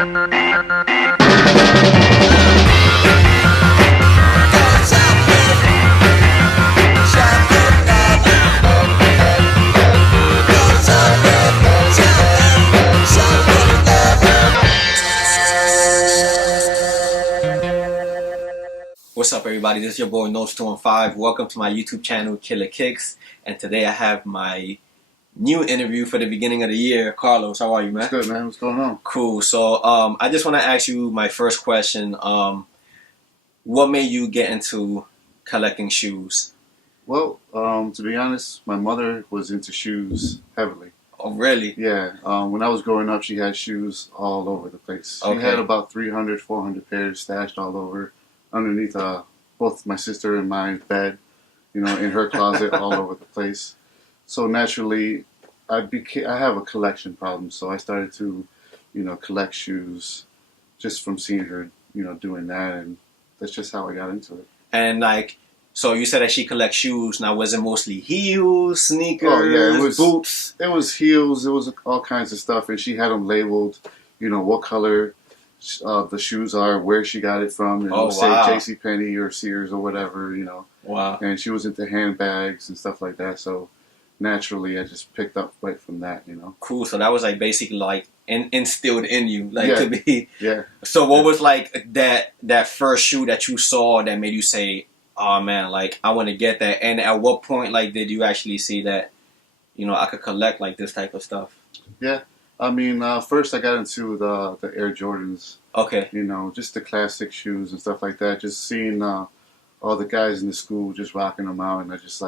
What's up, everybody? This is your boy Notes215. Welcome to my YouTube channel, KillaKicks. And today I have my new interview for the beginning of the year. Carlos, how are you, man? What's good, man? What's going on? Cool. So I just want to ask you my first question. What made you get into collecting shoes? Well, to be honest, my mother was into shoes heavily. Oh, really? Yeah. When I was growing up, she had shoes all over the place. She had about 300, 400 pairs stashed all over, underneath both my sister and my bed, in her closet, all over the place. So naturally, I have a collection problem. So I started to, collect shoes just from seeing her, doing that, and that's just how I got into it. And so you said that she collects shoes. Now, was it mostly heels, sneakers, it was boots? It was heels. It was all kinds of stuff, and she had them labeled, what color the shoes are, where she got it from, and say JCPenney or Sears or whatever, Wow. And she was into handbags and stuff like that, so naturally I just picked up right from that, Cool. So that was basically instilled in you, to be. Yeah. So what was that first shoe that you saw that made you say, "Oh man, I want to get that"? And at what point did you actually see that, I could collect this type of stuff? Yeah. I mean, first I got into the Air Jordans. Okay. Just the classic shoes and stuff like that. Just seeing all the guys in the school just rocking them out, and I just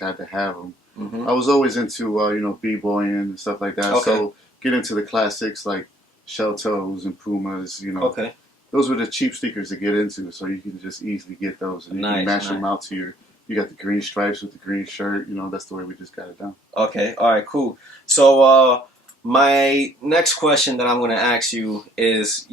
had to have them. Mm-hmm. I was always into b-boying and stuff like that. Okay. So get into the classics like Shell Toes and Pumas. Okay. Those were the cheap sneakers to get into, so you can just easily get those and you can match them out to You got the green stripes with the green shirt. That's the way we just got it done. Okay. All right. Cool. So my next question that I'm going to ask you is,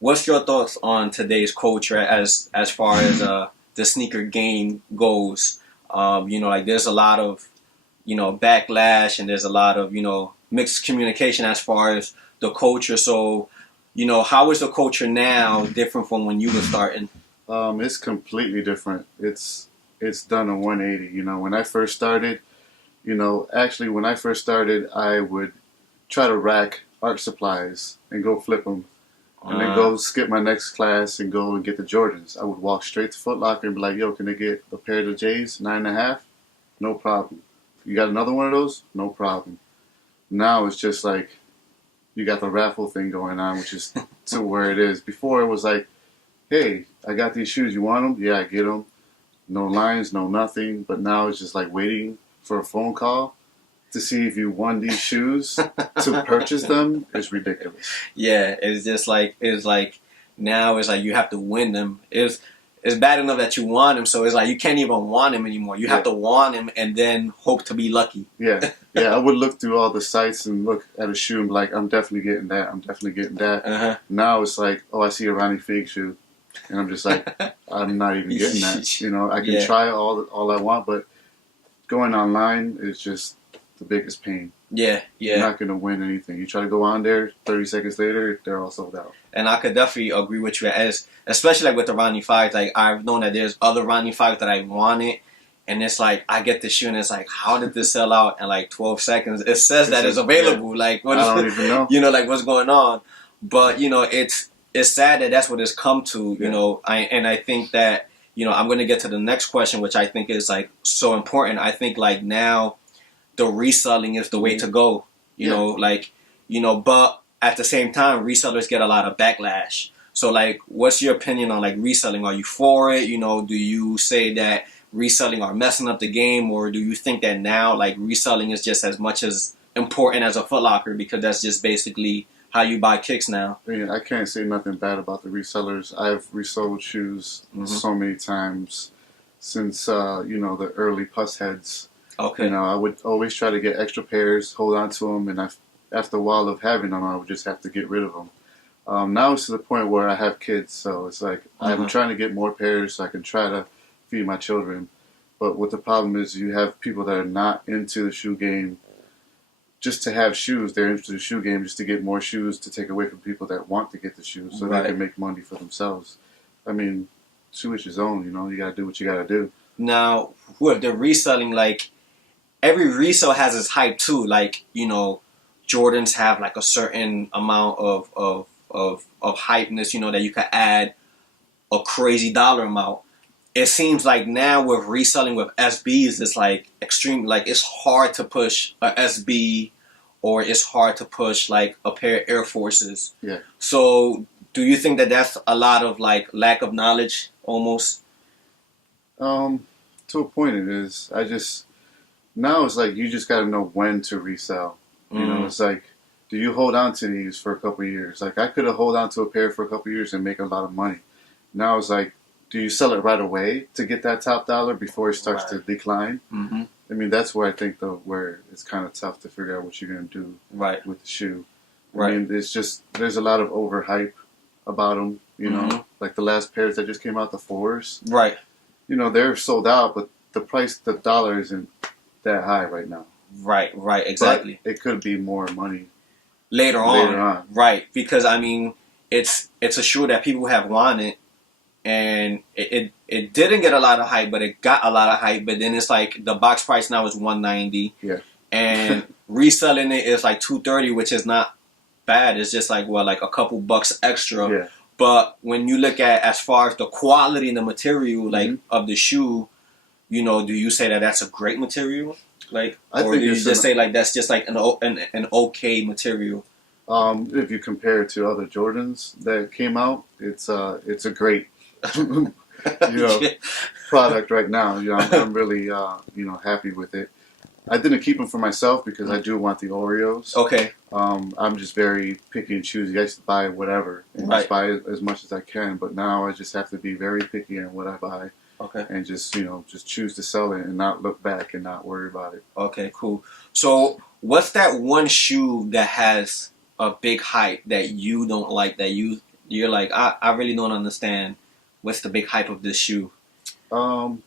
what's your thoughts on today's culture as far as the sneaker game goes? There's a lot of, backlash, and there's a lot of, mixed communication as far as the culture. So, how is the culture now different from when you were starting? It's completely different. It's done a 180. When I first started, when I first started, I would try to rack art supplies and go flip them. And then go skip my next class and go and get the Jordans. I would walk straight to Foot Locker and be like, "Yo, can I get a pair of the J's, 9.5? No problem. You got another one of those? No problem." Now it's just you got the raffle thing going on, which is to where it is. Before it was "Hey, I got these shoes. You want them? Yeah, I get them. No lines, no nothing." But now it's just waiting for a phone call to see if you won these shoes to purchase them is ridiculous. Yeah, it's just now it's you have to win them. It's bad enough that you want them, so it's you can't even want them anymore. You have to want them and then hope to be lucky. Yeah. I would look through all the sites and look at a shoe and be like, "I'm definitely getting that. I'm definitely getting that." Uh-huh. Now it's "Oh, I see a Ronnie Fig shoe," and I'm just I'm not even getting that. I can try all I want, but going online is just the biggest pain. Yeah. You're not going to win anything. You try to go on there, 30 seconds later, they're all sold out. And I could definitely agree with you, especially with the Ronnie 5s. I've known that there's other Ronnie 5s that I wanted, and it's I get the shoe, and it's how did this sell out in 12 seconds? It says that it's available. Yeah. What I don't even know. What's going on? But, it's sad that that's what it's come to, I think that, I'm going to get to the next question, which I think is, so important. I think, now, the reselling is the way to go, but at the same time, resellers get a lot of backlash. So, what's your opinion on, reselling? Are you for it? Do you say that reselling are messing up the game, or do you think that now, reselling is just as much as important as a Foot Locker, because that's just basically how you buy kicks now? I can't say nothing bad about the resellers. I've resold shoes so many times since, the early puss heads. Okay. I would always try to get extra pairs, hold on to them, and after a while of having them, I would just have to get rid of them. Now it's to the point where I have kids, so it's I'm trying to get more pairs so I can try to feed my children. But what the problem is, you have people that are not into the shoe game just to have shoes. They're into the shoe game just to get more shoes to take away from people that want to get the shoes so they can make money for themselves. I mean, to each his own, you know, you got to do what you got to do. Now, with the reselling, like, every resale has its hype too. Like, you know, Jordans have like a certain amount of hypeness, you know, that you can add a crazy dollar amount. It seems like now with reselling with SBs, it's like extreme. Like, it's hard to push a SB, or it's hard to push like a pair of Air Forces. Yeah. So, do you think that that's a lot of like lack of knowledge, almost? To a point, it is. Now it's like you just got to know when to resell. You know, it's like, do you hold on to these for a couple of years? Like, I could have hold on to a pair for a couple of years and make a lot of money. Now it's like, do you sell it right away to get that top dollar before it starts to decline? Mm-hmm. I mean, that's where I think where it's kind of tough to figure out what you're going to do with the shoe. I mean, it's just, there's a lot of overhype about them, you know, like the last pairs that just came out, the 4s. Right. You know, they're sold out, but the dollar isn't that high right now. Right, exactly. But it could be more money later on. Right, because I mean, it's a shoe that people have wanted, and it didn't get a lot of hype, but it got a lot of hype. But then it's like the box price now is $190. Yeah. And reselling it is like $230, which is not bad. It's just like like a couple bucks extra. Yeah. But when you look at as far as the quality and the material, like of the shoe, you know, do you say that that's a great material? Like, or do you just say like that's just like an okay material? If you compare it to other Jordans that came out, it's a great product right now. You know, I'm really happy with it. I didn't keep them for myself because I do want the Oreos. Okay. I'm just very picky and choosy. I used to buy whatever and just buy as much as I can, but now I just have to be very picky on what I buy. Okay. And just choose to sell it and not look back and not worry about it. Okay, cool. So what's that one shoe that has a big hype that you don't like, that you're like, I really don't understand what's the big hype of this shoe? Some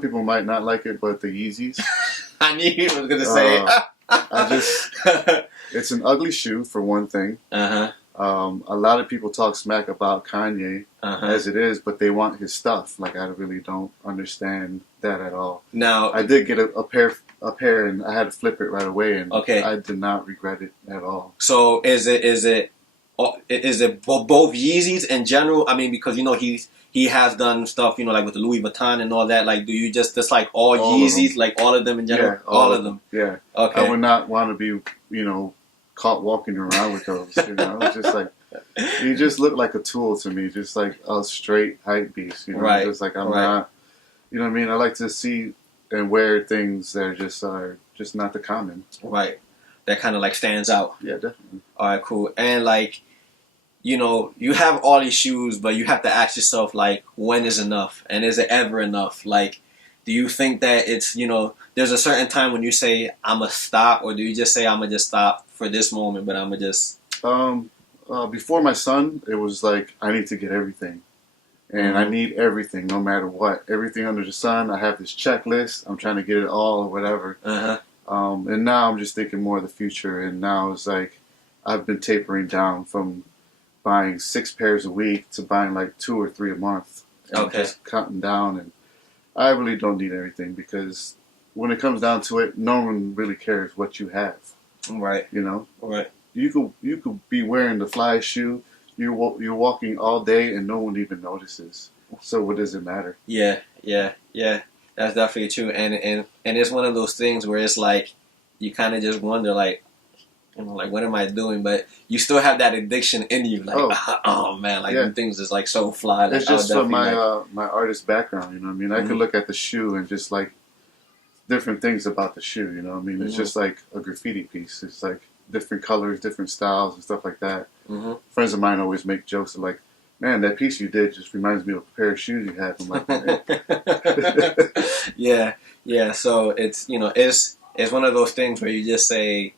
people might not like it, but the Yeezys. I knew you was gonna say it. It's an ugly shoe for one thing. A lot of people talk smack about Kanye as it is, but they want his stuff. Like, I really don't understand that at all. Now, I did get a pair, and I had to flip it right away, and I did not regret it at all. So is it both Yeezys in general? I mean, because you know he has done stuff, you know, like with the Louis Vuitton and all that. Like, do you just like all Yeezys, like all of them in general? Yeah, all of them. Yeah. Okay. I would not want to be, caught walking around with those. It's just like, you just look like a tool to me, just like a straight hype beast. Right. Just like I'm not. You know what I mean? I like to see and wear things that are just not the common. Right. That kind of like stands out. Yeah, definitely. All right, cool. And like, you know, you have all these shoes, but you have to ask yourself, like, when is enough? And is it ever enough? Like, do you think that it's, there's a certain time when you say, I'm going to stop, or do you just say, I'm going to just stop for this moment, but I'm going to just... Before my son, it was like, I need to get everything. And I need everything, no matter what. Everything under the sun. I have this checklist. I'm trying to get it all or whatever. And now I'm just thinking more of the future. And now it's like, I've been tapering down from buying 6 pairs a week to buying like 2 or 3 a month. And just cutting down. And I really don't need everything, because when it comes down to it, no one really cares what you have. Right. Right. You could be wearing the fly shoe. You're walking all day and no one even notices. So what does it matter? Yeah. That's definitely true. And it's one of those things where it's like, you kind of just wonder, like, what am I doing? But you still have that addiction in you. Like, oh man, like, them things is like so fly. Like, it's just from my artist background, I mean? I could look at the shoe and just like different things about the shoe, I mean? It's just like a graffiti piece. It's like different colors, different styles and stuff like that. Friends of mine always make jokes of like, man, that piece you did just reminds me of a pair of shoes you had. I'm like, yeah. So it's, it's one of those things where you just say,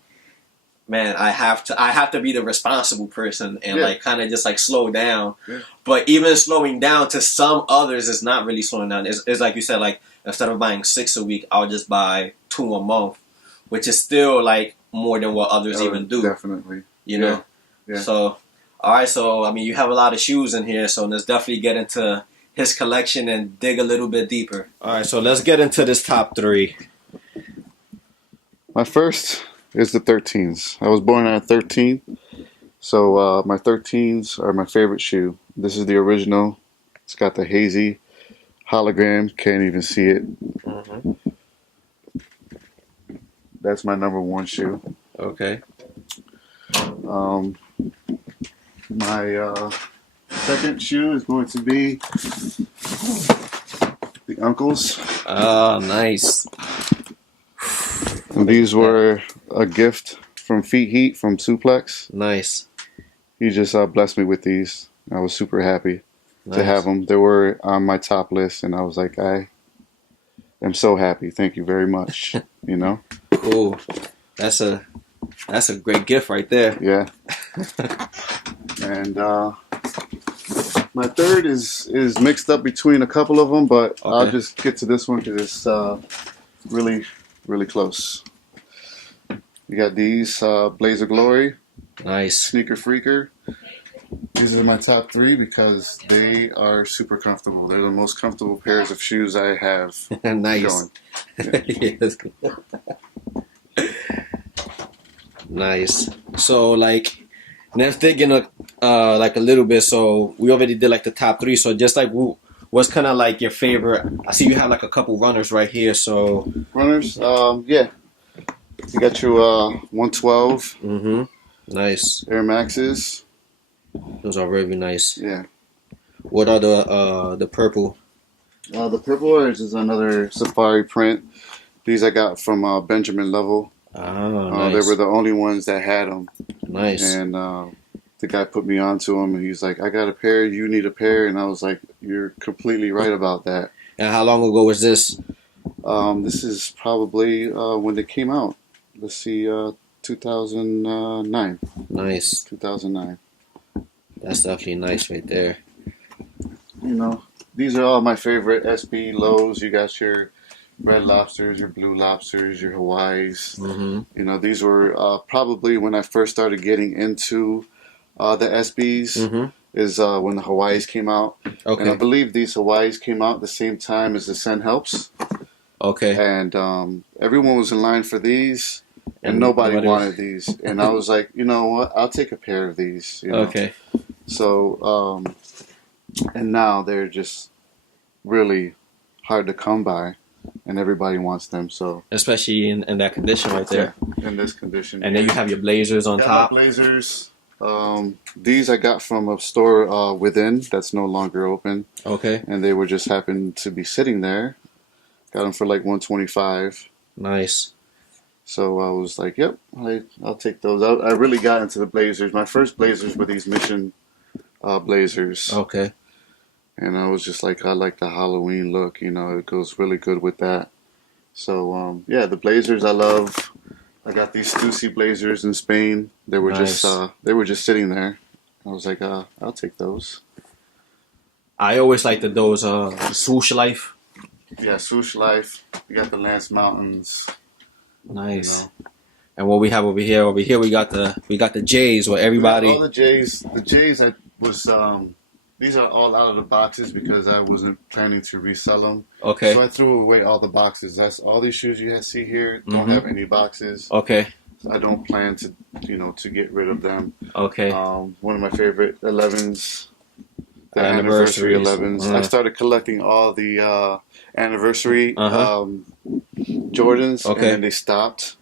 man, I have to be the responsible person and like kind of just like slow down. But even slowing down to some others is not really slowing down. It's like you said, like, instead of buying 6 a week, I'll just buy 2 a month. which is still like more than what others Oh, even do. Definitely. You know. Yeah. So, all right. So I mean, you have a lot of shoes in here. So let's definitely get into his collection and dig a little bit deeper. All right. So let's get into this top 3. My first is the 13s. I was born at 13, so my 13s are my favorite shoe. This is the original. It's got the hazy hologram. Can't even see it. Mm-hmm. That's my number 1 shoe. Okay. My second shoe is going to be the Uncles. Oh, nice. And these were a gift from Feet Heat from Suplex. Nice. He just blessed me with these. I was super happy Nice. to have them. They were on my top list, and I was like, I am so happy. Thank you very much. You know? Cool. That's a great gift right there. Yeah. And my third is mixed up between a couple of them, but Okay. I'll just get to this one because it's really, really close. You got these Blazer Glory, Nice. Sneaker Freaker. These are my top 3 because they are super comfortable. They're the most comfortable pairs of shoes I have Nice. going. Yes. Nice. So like, let's dig in like a little bit. So we already did like the top 3. So just like, what's kind of like your favorite? I see you have like a couple runners right here. So Runners, yeah. You got your 112 nice. Air Maxes. Those are very nice. Yeah. What are the purple? The purple ones is another safari print. These I got from Benjamin Level. Oh, nice. They were the only ones that had them. Nice. And the guy put me onto them, and he's like, I got a pair, you need a pair. And I was like, you're completely right about that. And how long ago was this? This is probably when they came out. Let's see, 2009. Nice. 2009. That's definitely nice right there. You know, these are all my favorite SB lows. You got your Red Lobsters, your Blue Lobsters, your Hawaiis. You know, these were probably when I first started getting into the SBs is when the Hawaiis came out. Okay. And I believe these Hawaiis came out at the same time as the Send Helps. Okay. And everyone was in line for these, and nobody wanted these. And I was like, you know what? I'll take a pair of these. You know? Okay. So, and now they're just really hard to come by, and everybody wants them. So, Especially in that condition right there. yeah, in this condition. And then you have your blazers on Got top. my blazers. These I got from a store within that's no longer open, Okay. and they were just happened to be sitting there. Got them for like $125. Nice. So I was like, yep, I'll take those. I really got into the blazers. My first blazers were these Mission blazers. Okay. And I was just like, I like the Halloween look, you know, it goes really good with that. So, yeah, the blazers I love. I got these Stussy blazers in Spain. They were Nice. just sitting there. I was like, I'll take those. I always liked those swoosh life. Yeah, Swoosh Life. You got the Lance Mountains. Nice. You know. And what we have over here we got the J's where everybody. All the J's. The J's I was these are all out of the boxes because I wasn't planning to resell them. Okay. So I threw away all the boxes. That's all these shoes you see here don't have any boxes. Okay. So I don't plan to to get rid of them. Okay. One of my favorite 11s, the Anniversaries. anniversary 11s. I started collecting all the anniversary Jordans, Okay. and then they stopped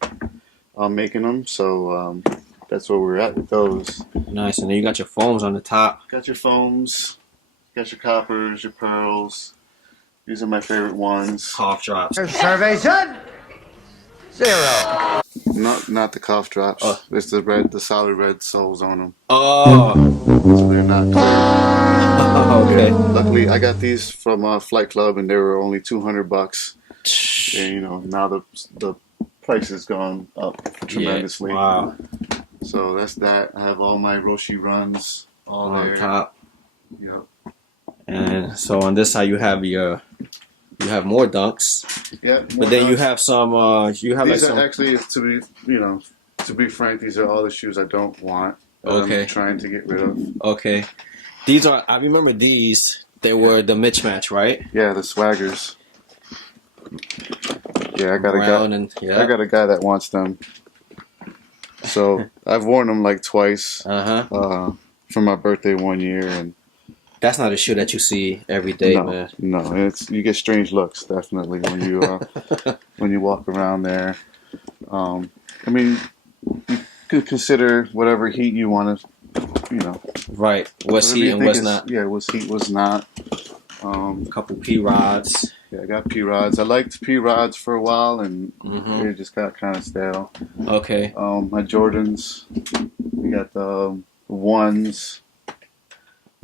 making them. So that's where we're at with those. Nice. And then you got your foams on the top. Got your foams, got your coppers, your pearls. These are my favorite ones. Cough drops. Survey said 0. Not the cough drops. It's the solid red soles on them. Oh. So they're not clear. Okay. Luckily, I got these from Flight Club, and they were only $200. And now the price has gone up tremendously. Yeah. Wow. So that's that. I have all my Roshi runs all On there. top. Yep. And so on this side you have your You have more dunks. Yeah. But then you have some. You have These like are some. actually, to be frank, these are all the shoes I don't want. Okay. I'm trying to get rid of. Okay. These are. I remember these. They were the mismatch, right? Yeah, the swaggers. Yeah, I got Brown a guy. and yeah. I got a guy that wants them. So I've worn them like twice. For my birthday one year, and that's not a shoe that you see every day, man. No, you get strange looks definitely when you when you walk around there. I mean, you could consider whatever heat you want to, Right. What's heat and what's not. Yeah, what's heat, what's not. A couple P rods. Yeah, I got P rods. I liked P rods for a while, and they just got kind of stale. Okay. My Jordans. We got the ones,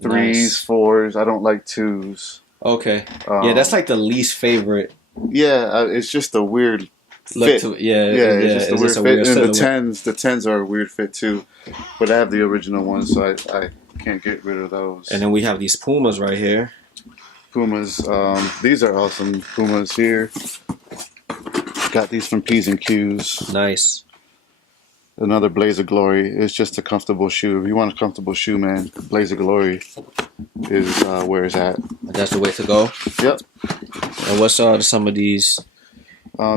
threes, fours. I don't like twos. Okay. Yeah, that's like the least favorite. Yeah, it's just a weird fit. It's just a weird fit. And the tens are a weird fit too. But I have the original ones, so I can't get rid of those. And then we have these Pumas right here. Pumas. These are awesome. Pumas here. Got these from P's and Q's. Nice. Another Blaze of Glory. It's just a comfortable shoe. If you want a comfortable shoe, man, Blaze of Glory is where it's at. That's the way to go. Yep. And what's some of these?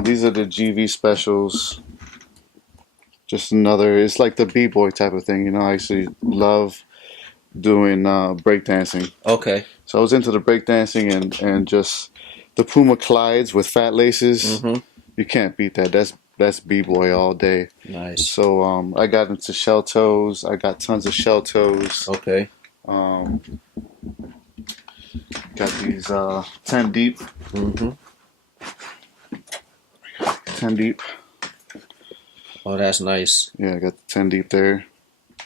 These are the GV specials. Just another. It's like the b-boy type of thing. I actually love doing breakdancing. Okay. So I was into the breakdancing and just the Puma Clydes with fat laces. You can't beat that. That's b-boy all day. Nice. So I got into shell toes. I got tons of shell toes. Okay. Got these 10 deep. 10 deep. Oh, that's nice. Yeah, I got the 10 deep there.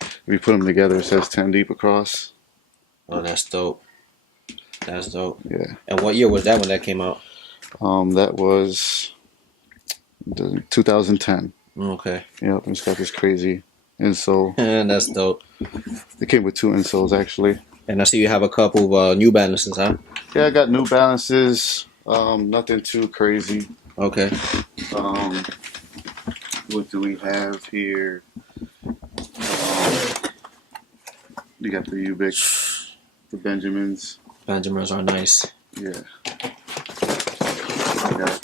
If you put them together, it says 10 deep across. Oh, that's dope. That's dope. Yeah. And what year was that when that came out? That was 2010. Okay. Yep, it's got this crazy insole. And that's dope. It came with 2 insoles actually. And I see you have a couple of New Balances, huh? Yeah, I got New Balances. Nothing too crazy. Okay. What do we have here? You got the Ubix, the Benjamins. Benjamins are nice. Yeah. We got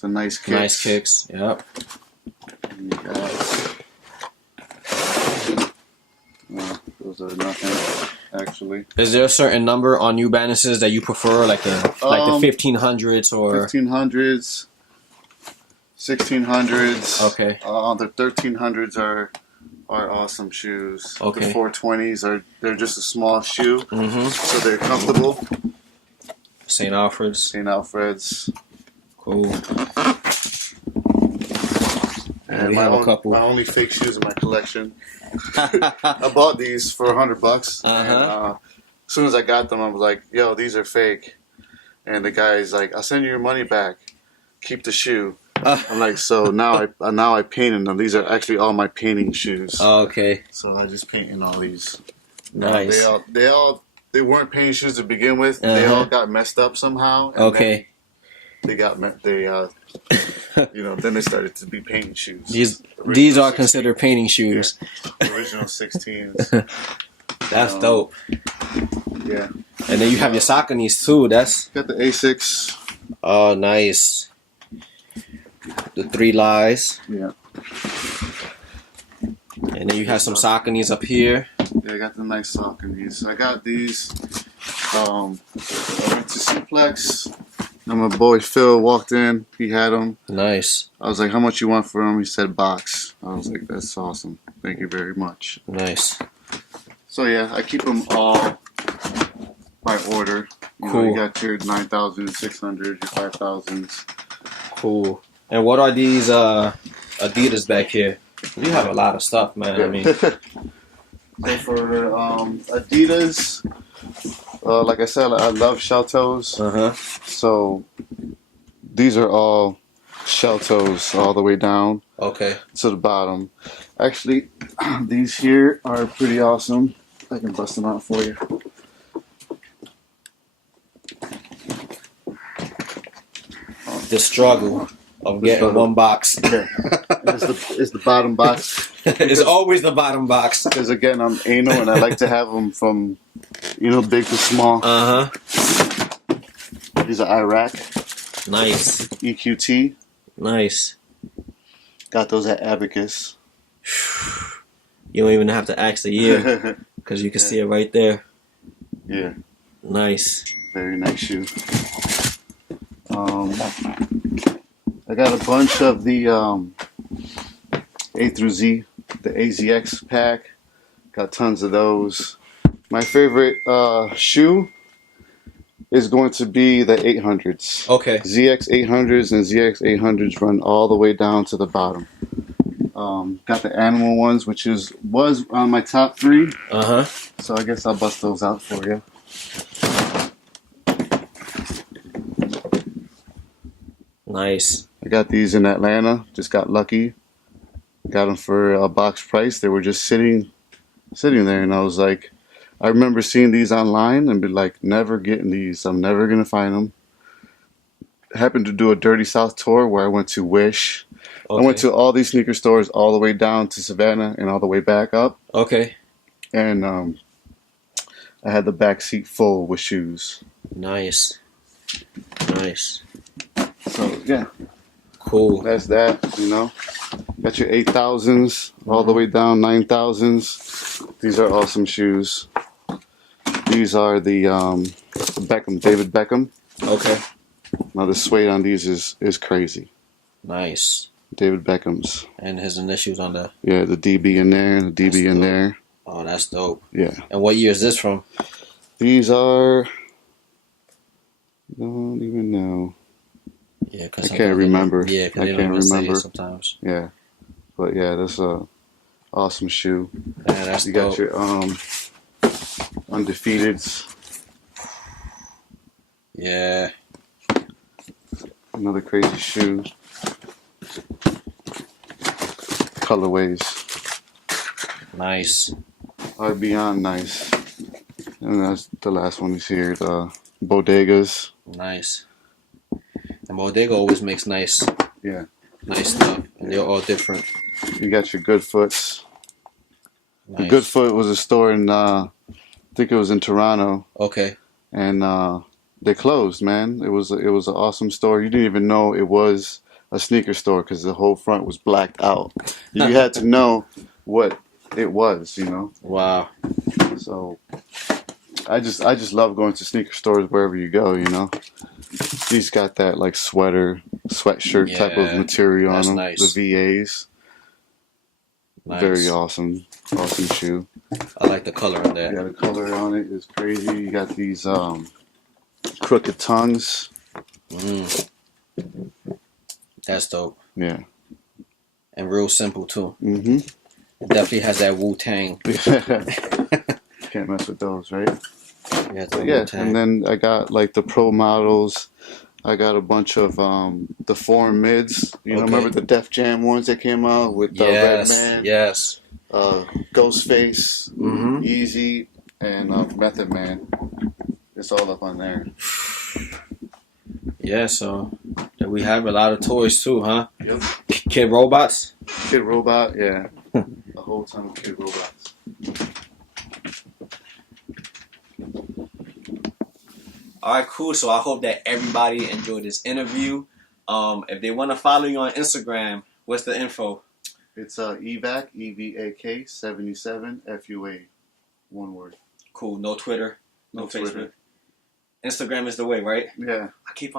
the Nice Kicks. Nice Kicks, yep. We got, those are nothing, actually. Is there a certain number on New Balances that you prefer, like the 1500s or 1500s, 1600s? Okay. The 1300s are awesome shoes. Okay. The 420s they're just a small shoe, Mm-hmm. so they're comfortable. St. Alfred's. St. Alfred's. Cool. And we have a couple. My only fake shoes in my collection. I bought these for $100. And, as soon as I got them, I was like, "Yo, these are fake." And the guy's like, "I'll send you your money back. Keep the shoe." I'm like, so now I painted them. These are actually all my painting shoes. Oh, okay. So I just painting all these. Nice. They weren't painting shoes to begin with. They all got messed up somehow. And Okay. Then they started to be painting shoes. These are considered painting shoes. Yeah. Original 16s. That's dope. Yeah. And then you have your Sauconys too. That's Got the Asics. oh nice. The 3 Lies. Yeah. And then you have some Sauconys up here. Yeah, I got the nice Sauconys. I got these. I went to Suplex. And my boy Phil walked in. He had them. Nice. I was like, "How much you want for them?" He said, "Box." I was like, "That's awesome. Thank you very much." Nice. So yeah, I keep them all by order. You got your 9,600, your 5,000s. Cool. And what are these Adidas back here? You have a lot of stuff, man. Yeah. I mean, So for Adidas, like I said, I love shell toes. So these are all shell toes all the way down okay. to the bottom. Actually, these here are pretty awesome. I can bust them out for you. The struggle of getting one box. Yeah. It's the bottom box. It's always the bottom box. Because again, I'm anal and I like to have them from, big to small. These are Iraq. Nice. EQT. Nice. Got those at Abacus. You don't even have to ask the year because you can see it right there. Yeah. Nice. Very nice shoe. I got a bunch of the A through Z, the AZX pack. Got tons of those. My favorite shoe is going to be the 800s. Okay. ZX 800s and ZX 800s run all the way down to the bottom. Got the animal ones, which was on my top 3. So I guess I'll bust those out for you. Nice. I got these in Atlanta. Just got lucky. Got them for a box price. They were just sitting there, and I was like, I remember seeing these online and be like, never getting these. I'm never gonna find them. Happened to do a Dirty South tour where I went to Wish. Okay. I went to all these sneaker stores all the way down to Savannah and all the way back up. Okay. And I had the back seat full with shoes. Nice. Nice. So yeah, Cool. that's that. Got your 8,000s all the way down 9,000s. These are awesome shoes. These are the David Beckham. Okay. Now the suede on these is crazy. Nice. David Beckham's. And his initials on the. Yeah, the DB in there, the DB in there. Oh, that's dope. Yeah. And what year is this from? These are. Don't even know. Yeah, I can't remember. Yeah, because I they can't don't even say remember. it sometimes. Yeah, but yeah, that's a awesome shoe. Yeah, that's You dope. got your undefeateds. Yeah. Another crazy shoe. Colorways Nice. are beyond nice. And that's the last one is here. The Bodegas. Nice. And Bodega always makes nice Yeah. stuff. And they're all different. You got your Goodfoots. Nice. The Goodfoot was a store in I think it was in Toronto, Okay. and they closed. Man, it was an awesome store. You didn't even know it was a sneaker store because the whole front was blacked out. You had to know what it was, Wow. So I just love going to sneaker stores wherever you go. These got that like sweatshirt type of Yeah, material on that's them. nice. The VAs, Nice. very awesome shoe. I like the color in there. Yeah, the color on it is crazy. You got these crooked tongues. That's dope. Yeah. And real simple too. Mm-hmm. It definitely has that Wu-Tang. Can't mess with those, right? Yeah, the Yeah, Wu-Tang. and then I got like the pro models. I got a bunch of the foreign mids. Okay. Remember the Def Jam ones that came out with Yes. Redman, Yes. Ghostface, Mm-hmm. Easy, and Method Man. It's all up on there. Yeah, so we have a lot of toys too, huh? Yep. Kid robots? Kid Robot, yeah. A whole ton of Kid Robots. All right, cool. So I hope that everybody enjoyed this interview. If they want to follow you on Instagram, what's the info? It's EVAC, EVAK 77 FUA. One word. Cool. No Twitter, no, No Facebook. Twitter. Instagram is the way, right? Yeah. I keep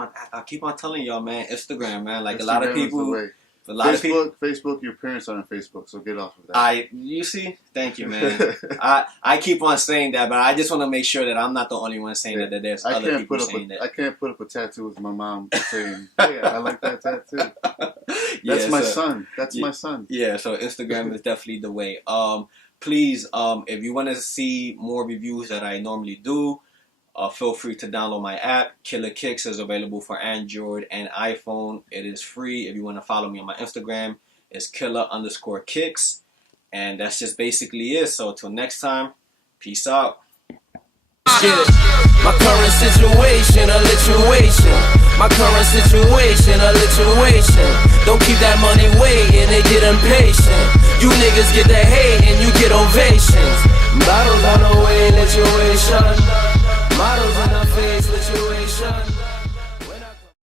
on telling y'all, man. Instagram, man. Like a lot of Instagram is the people, way. a lot of people. Facebook, your parents are on Facebook, so get off of that. You see? Thank you, man. I keep on saying that, but I just want to make sure that I'm not the only one saying that there's other people saying that. I can't put up a tattoo with my mom saying, "Hey, I like that tattoo." That's Yeah, my so- son. That's my son. Yeah, so Instagram is definitely the way. Please, if you want to see more reviews that I normally do, feel free to download my app. KillaKicks is available for Android and iPhone. It is free. If you want to follow me on my Instagram, it's Killa_Kicks. And that's just basically it. So till next time, peace out. Get it. My current situation, a lituation. My current situation, a lituation. Don't keep that money waiting, they get impatient. You niggas get the hate and you get ovations. Bottles on the way, lituation. Models in the face, lituation.